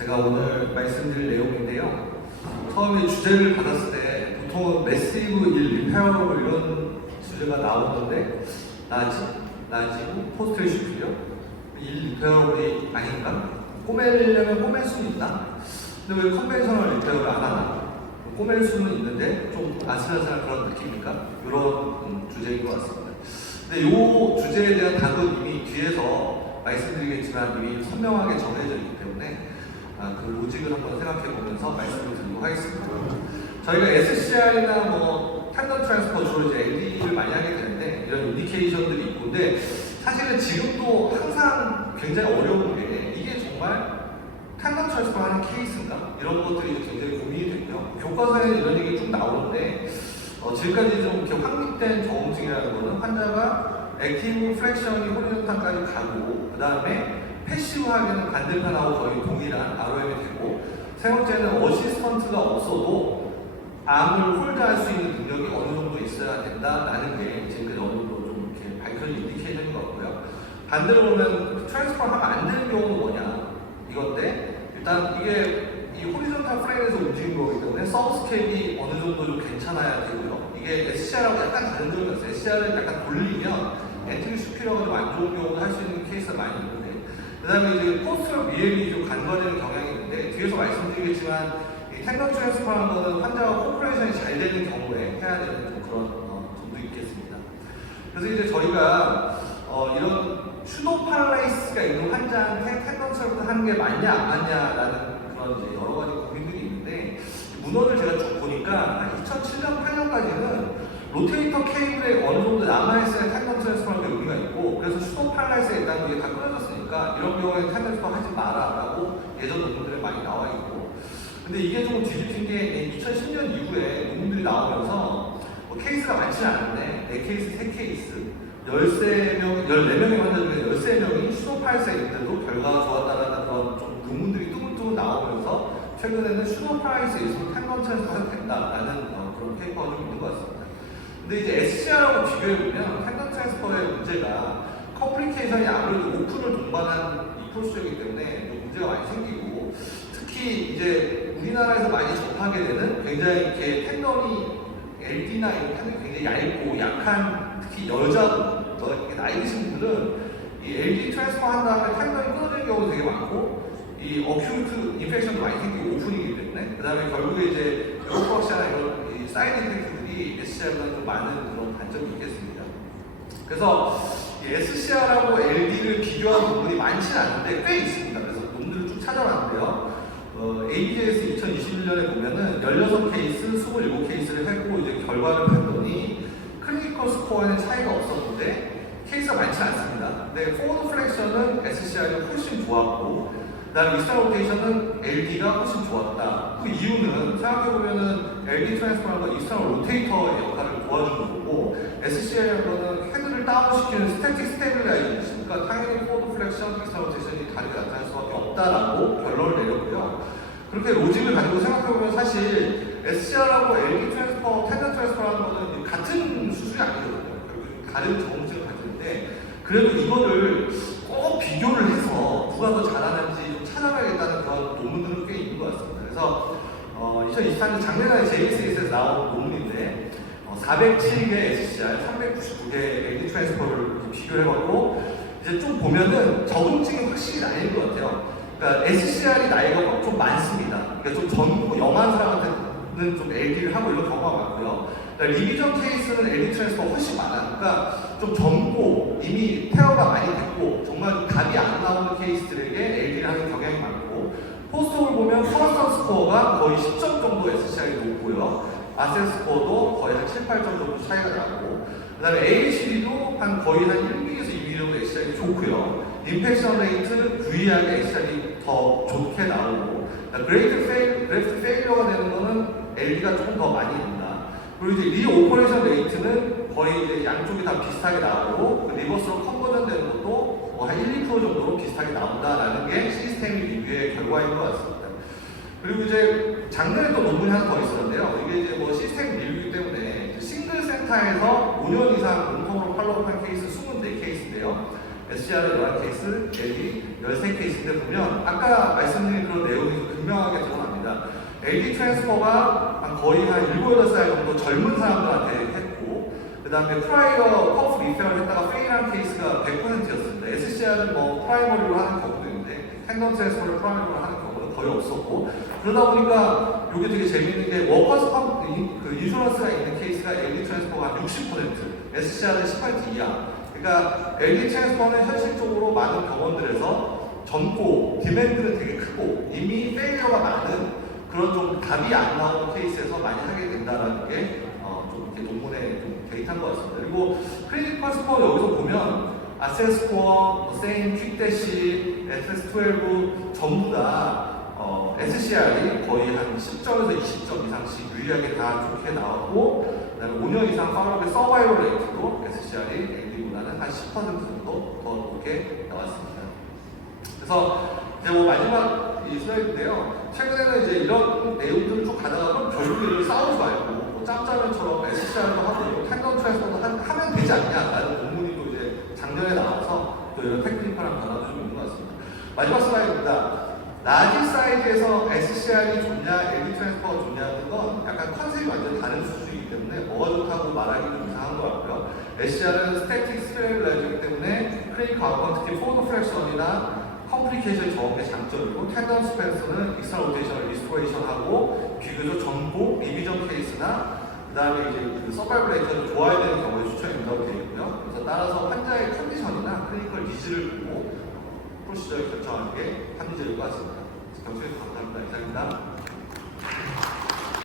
제가 오늘 말씀드릴 내용인데요. 처음에 주제를 받았을 때 보통은 매시브 일 리페어러블 이런 주제가 나오는데 나지고 포스트레이션이요? 일 리페어러블이 아닌가? 꼬매려면 꼬맬 수는 있나? 근데 왜 컨벤셔널 리페어를 안 하나? 꼬맬 수는 있는데 좀 아슬아슬한 그런 느낌입니까? 이런 주제인 것 같습니다. 근데 이 주제에 대한 답은 이미 뒤에서 말씀드리겠지만 이미 선명하게 정해져 있기 때문에 그 로직을 한번 생각해 보면서 말씀을 드리도록 하겠습니다. 저희가 SCR이나 뭐 탄던 트랜스퍼 주로 이제 LD를 많이 하게 되는데 이런 인디케이션들이 있고, 근데 사실은 지금도 항상 굉장히 어려운 게 이게 정말 탄던 트랜스퍼 하는 케이스인가? 이런 것들이 굉장히 고민이 되고요. 교과서에는 이런 얘기 쭉 나오는데 지금까지 좀 이렇게 확립된 정증이라는 거는 환자가 액티브 플렉션이 호리존탈까지 가고, 그 다음에 패시브하게는 반대편하고 거의 동일한 ROM이 되고, 세 번째는 어시스턴트가 없어도 암을 홀드할 수 있는 능력이 어느 정도 있어야 된다라는 게 지금까지 어느 정도 좀 이렇게 밝혀진 인디케이션인 것 같고요. 반대로 보면 트랜스퍼 하면 안 되는 경우는 뭐냐 이건데, 일단 이게 이 호리존탈 플레인에서 움직이는 거기 때문에 서브스케일이 어느 정도 좀 괜찮아야 되고요. 이게 SCR하고 약간 다른 점이 있어요. SCR을 약간 돌리면 엔트리 슈피러가 좀 안 좋은 경우도 할 수 있는 케이스가 많이 있는데, 그 다음에 이제 포스트럴 미엘이 좀 간과되는 경향이 있는데, 뒤에서 말씀드리겠지만 이 텐던 트랜스퍼라는 거는 환자가 코퍼레이션이 잘 되는 경우에 해야 되는 좀 그런 점도 있겠습니다. 그래서 이제 저희가 이런 슈도팔라이스가 있는 환자한테 텐던 트랜스퍼 하는 게 맞냐 안 맞냐라는 그런 이제 여러 가지 고민들이 있는데, 문헌을 제가 쭉 보니까 한 2007년 8년까지는 로테이터 케이블에 어느 정도 남아있어야 텐던 트랜스퍼라는 게 의미가 있고, 그래서 슈도팔라이스에 일단 이게 다 끊어졌으니까 이런 경우에 텐던 트랜스퍼 하지 마라라고 예전 논문들에 많이 나와 있고, 근데 이게 좀 뒤집힌 게 2010년 이후에 논문들이 나오면서 케이스가 많지는 않은데 4케이스, 3케이스 14명의 환자 중에 13명이 슈도팔라이스에 있는데도 결과가 좋았다는 그런 좀 논문들이 뚜물뚜물 나오면서 최근에는 슈도팔라이스에서 텐던 트랜스퍼 해도 된다라는 그런 페이퍼가 좀 있는 것 같습니다. 근데 이제 SCR하고 비교해보면 텐던 트랜스퍼의 문제가 컴플리케이션이 아무래도 오픈을 동반한 이 프로시저이기 때문에 문제가 많이 생기고, 특히 이제 우리나라에서 많이 접하게 되는 굉장히 이렇게 텐던이 LD나 이런 텐던이 굉장히 얇고 약한, 특히 여자분, 나이 드신 분들은 이 LD 트랜스퍼 한 다음에 텐던이 끊어지는 경우도 되게 많고, 이 어큐트 인펙션도 많이 생기고 오픈이기 때문에, 그 다음에 결국에 이제 에어프럭시나 이런 이 사이드 이펙트들이 SCR보다 좀 많은 그런 단점이 있겠습니다. 그래서 이 SCR하고 LD를 비교한 부분이 많지는 않은데 꽤 있습니다. 그래서 논문들을 쭉 찾아봤는데요. ABJS 2021년에 보면은 16케이스, 27케이스를 했고 이제 결과를 봤더니 클리니컬 스코어에는 차이가 없었는데 케이스가 많지 않습니다. 근데 포워드 플렉션은 SCR이 훨씬 좋았고, 그 다음에 이스타 로테이션은 LD가 훨씬 좋았다. 그 이유는 생각해보면은 LD 트랜스퍼라는 건 이스타 로테이터의 역할을 도와주는 거고, SCR이라는 거는 헤드를 다운시키는 스태틱 스테빌라이저니까 당연히 포워드 플렉션, 이스타 로테이션이 다르게 나타날 수밖에 없다라고 결론을 내렸고요. 그렇게 로직을 가지고 생각해보면 사실 SCR하고 LD 트랜스퍼, 텐던 트랜스퍼라는 거는 같은 수술이 아니거든요. 다른 정증을 가지는데, 그래도 이거를 꼭 비교를 해서 누가 더 잘하는지 좀 찾아봐야겠다는 그런 논문들은 꽤 있는 것 같습니다. 그래서 2024년 작년에 JSS에서 나온 논문인데 407개 SCR, 399개 LD 트랜스퍼를 비교를 해봤고, 이제 좀 보면은 적응증이 확실히 나뉠 것 같아요. 그러니까 SCR이 나이가 좀 많습니다. 그러니까 좀 젊고 영한 사람한테는 좀 LD를 하고 이런 경우가 많고요. 그러니까 리비전 케이스는 LD 트랜스퍼가 훨씬 많아요. 그러니까 좀 젊고 이미 태어가 많이 됐고 정말 답이 안 나오는 케이스들에게 LD를 하는 경향이 많고, 포스트홀 보면 커스텀 스코어가 거의 10점 정도 SCR이 높고요. 아센 스코어도 거의 한 7, 8점 정도 차이가 나고, 그 다음에 AHD도 한 거의 한 1mm에서 2mm 정도 SCR이 좋고요. 인펙션 레이트 유의하게 SCR이 더 좋게 나오고, 그레이트 페일러가 되는 거는 LD가 조금 더 많이 있다. 그리고 이제 리오퍼레이션 레이트는 거의 이제 양쪽이 다 비슷하게 나오고, 그 리버스로 컨버전 되는 것도 뭐 한 1, 2% 정도로 비슷하게 나온다라는 게 시스템 리뷰의 결과인 것 같습니다. 그리고 이제 작년에 또 논문이 하나 더 있었는데요. 이게 이제 뭐 시스템 리뷰이기 때문에 싱글 센터에서 5년 이상 공통으로 팔로우한 케이스 24케이스인데요. SCR의 11케이스, LD 13케이스인데 보면 아까 말씀드린 그런 내용이 트랜스퍼가 거의 한 7, 8살 정도 젊은 사람들한테 했고, 그 다음에 프라이어 퍼프 리페어를 했다가 페일한 케이스가 100%였습니다. SCR은 뭐 프라이머리로 하는 경우도 있는데, 텐던 트랜스퍼를 프라이머리로 하는 경우는 거의 없었고, 그러다 보니까 이게 되게 재밌는 게 워커스 그 인슈런스가 있는 케이스가 LD 트랜스퍼가 한 60%, SCR은 18% 이하. 그러니까 LD 트랜스퍼는 현실적으로 많은 병원들에서 젊고 디맨드는 되게 크고 이미 페일러가 많은 그런 좀 답이 안 나오는 케이스에서 많이 하게 된다는 게 좀 이렇게 논문에 좀 데이터인 것 같습니다. 그리고 클리니컬 스코어 여기서 보면 아센 스코어, 세인, 퀵대시, SS12 전부 다 SCR이 거의 한 10점에서 20점 이상씩 유리하게 다 좋게 나왔고, 그다음에 5년 이상 팔로우의 서바이벌 레이트도 SCR이 LD보다는 한 10% 정도 더 높게 나왔습니다. 그래서 이제 뭐 마지막 이 슬라이드인데요. 최근에는 이제 이런 내용들을 쭉 가다가 결국에 싸우지 말고 뭐 짬짜면처럼 SCR도 하고 텐던 트랜스퍼도 하면 되지 않냐라는 논문이 또 이제 작년에 나와서 또 이런 테크니컬한 변화도 좀 있는 것 같습니다. 마지막 슬라이드입니다. 라지 사이즈에서 SCR이 좋냐, LD 트랜스퍼가 좋냐는 건 약간 컨셉이 완전 다른 수준이기 때문에 뭐가 좋다고 말하기 좀 이상한 것 같고요. SCR은 스태틱 스테빌라이저이기 때문에 클리니컬 아웃컴, 특히 포드 프랙션이나 컴플리케이션 적은 게 장점이고, 텐던 스펜서는 익스트라 로테이션을 리스토레이션하고 비교적 전고 미비전 케이스나 그 다음에 이제 그 서바이벌 레이터를 좋아야 되는 경우에 추천입니다고 되어 있고요. 그래서 따라서 환자의 컨디션이나 클리니컬 니즈를 보고 프로시저를 결정하는 게 합리적일 것 같습니다. 경청해주셔서 감사합니다. 이상입니다.